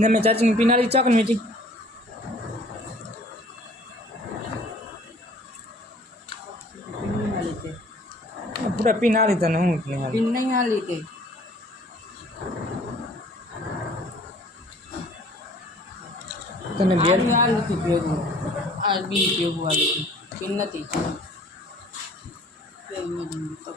Nem mai tragi un penalty, ceacă-n mitic. पूरा pin आ रही था ना उतने पिन नहीं आ रही थी तो ना बियर आ रही थी बियर वो आज भी बियर वो आ रही थी पिन नहीं थी